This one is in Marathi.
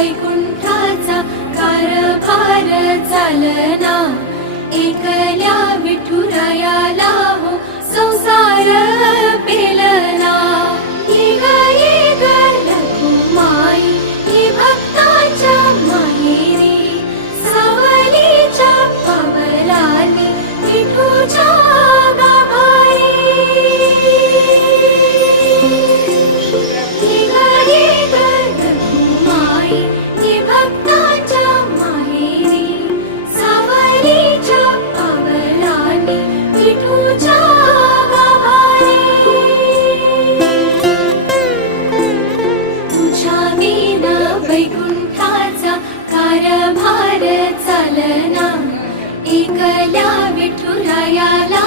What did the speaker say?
वैकुंठाचा कारभार चालना, एकल्या विठुरायाला हो संसार पेलना। ये ग रखुमाई ही भक्ताच्या माहेरी, सावलीच्या पावलांनी विठूच्या गाभारी। ये ग रखुमाई ही भक्ताच्या माहेरी, सावलीच्या पावलांनी विठूच्या गाभारी। तुझ्या विना वैकुंठाचा कारभार चालना, एकल्या विठुरायाला